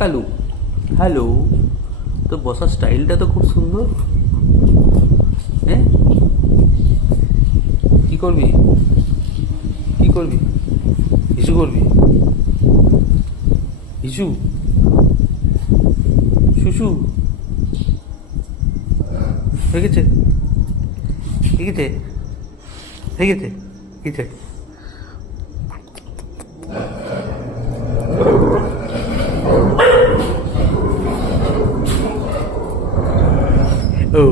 Kalu, hello. তো বসার স্টাইলটা তো খুব সুন্দর। হ্যাঁ, কি করবি? কি করবি? হিসু করবি? হিসু, শুশু হয়ে গেছে, হয়ে গেছে, হয়ে গেছে, গেছে। ও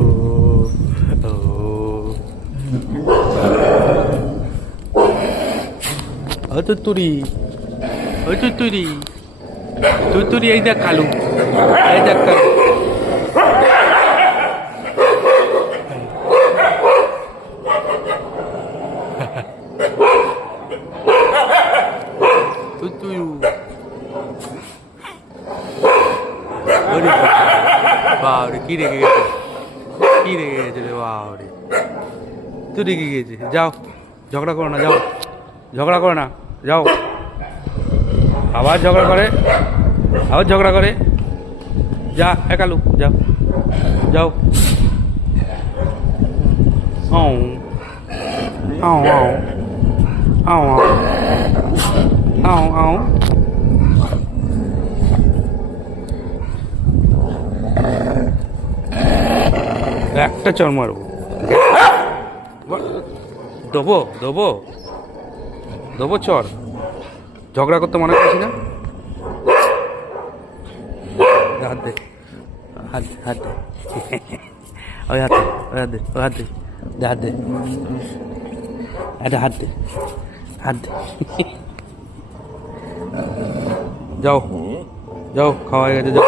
ও তুতুরি, ওই তুতুরি, তুতুরি, এই দেখ কালু, এই দেখ কালু। তুতুরু, ওরে বাবারে, কি রেগে গেছে, কি রেগে গেছে রে বাবারে, তুই রেগে গেছে। যাও, ঝগড়া করো না, যাও, ঝগড়া করো না, যাও। আবার ঝগড়া করে, আবার ঝগড়া করে। যা একালু, যাও, যাও। আও আও আও আও আও আও। একটা চর মারবো, দেবো দেবো দেবো চর। ঝগড়া করতে মনে করছি না। হাত দে, হাত দে, হাত দে, ওই হাত দে, ওই হাত দে, ওই হাত দে, হাত দে, হাত দে, হাত দে। যাও, যাও, খাওয়া হয়ে গেছে, যাও।